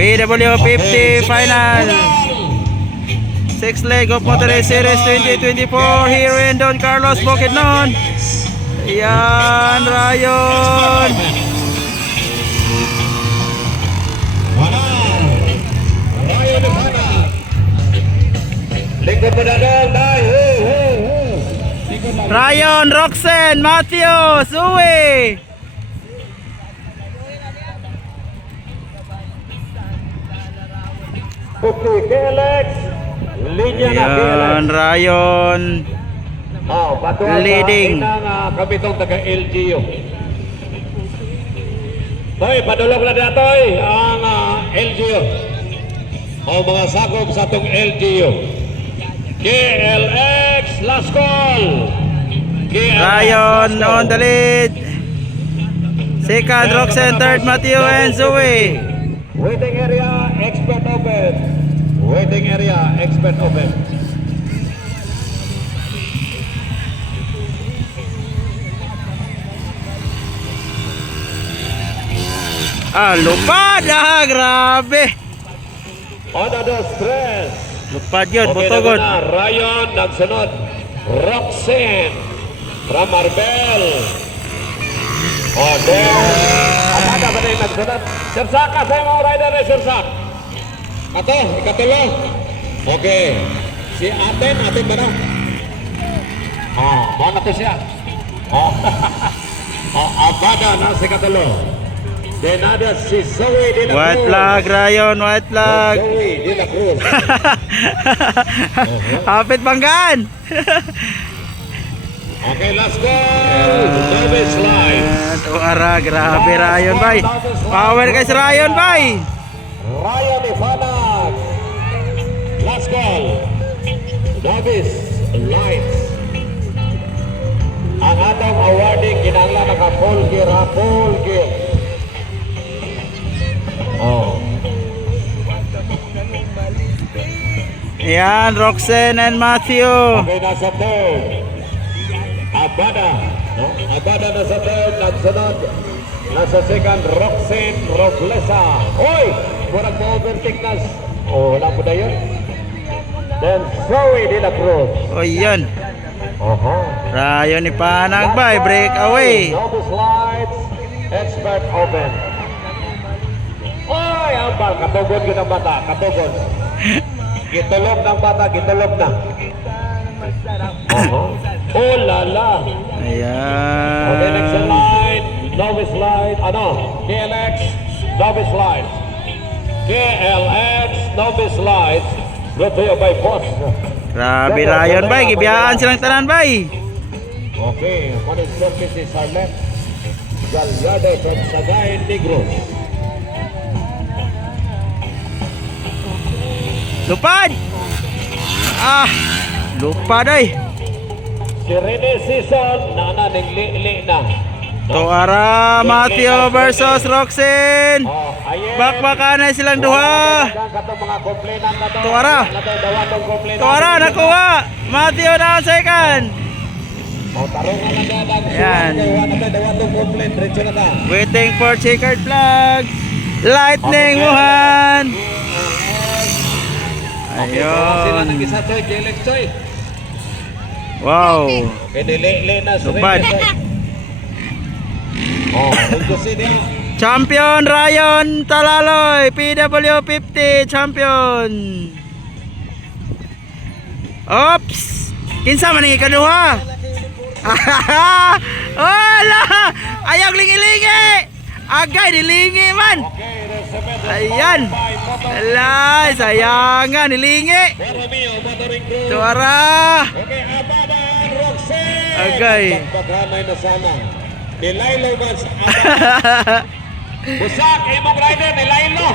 PW50 final. 6 leg of Motorized Series 2024 here in Don Carlos, Bukidnon. Yan, Rayon. Rayon, Roxen, Matthew, Zoe. Ayan, Rayon leading. Kami itong taga-LGU. Toy, padulog na dito ang LGU. O mga sakop sa itong LGU. KLX, last call. Rayon on the lead. Second, Roxen. Third, Matthew and Zoe. Waiting area, expert open. Waiting area, expert open. Lupad! Grabe! Under the stress. Lupad yun, Okay, Butogod. Rayon, nagsunod. Roxen from Marbel. Ada ba na yung nagsunod? Sirsak ka sa mga rider na sirsak. Ato, ikatulo. Okay. Si Aten ba na? Mga na to siya. Abada na si katulo. Then ada si Zoe de la Cruz. White flag, Rayon, white flag. Zoe de la Cruz. Hapit Banggan. Okay, let's go. Novice line. Tuara, grabe Rayon, bay. Power kay si Rayon, bay. Rayon Ifanag. Last call. Novice lights. Ang atong awarding kinanglan naka-full gear, full gear. Yan, Roxen and Matthew. Okay, nasa third. Abada. Abada nasa third. Nagsunod. Nasa second, Roxen Roblesa. Hoy! Kurang mo overtake nas. Wala po na yun. Then, Zoe de la Cruz. O yan. Rayon Ifanag, bay. Breakaway. Novice lights. Expert open. Oy, ang bal. Katugod yun ang bata. Katugod. Gitulog ng bata. Gitulog na. Oh lala. Ayan. Okay, next line. Novice line. KLX. Novice line. KLX. Novice line. Brought to you by Boss. Grabe Rayon, bay. Gibiyaan silang tanan, bay. Okay, on his surface is Arlet Gallardo from Sagay Negros. Lupad! Lupad ay. Si Rene Season, nananing li na. Tuara, Matthew versus Roxen. Bakbakan na silang duha. Tuara. Tuara, nakuha. Matthew na ang second. Ayan. Waiting for checkered flag. Lightning Wuhan. Ayun. Wow. Lupad. Champion Rayon Talaloy, PW50 champion. Oops. Kinsa man ang ikaduha? Wala! Ayaw lingi-lingi! Agay, nilingi man! Ayan! Alay, sayangan, nilingi! Tuara! Agay! Nilaylo mas Busak, imong rider, nilaylo!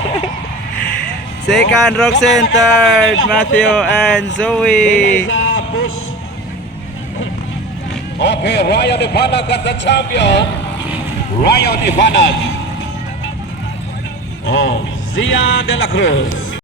Second, Roxen. Third, Matthew and Zoe. Okay, Rayon Ifanag got the champion. Rayon Ifanag. Zia de la Cruz.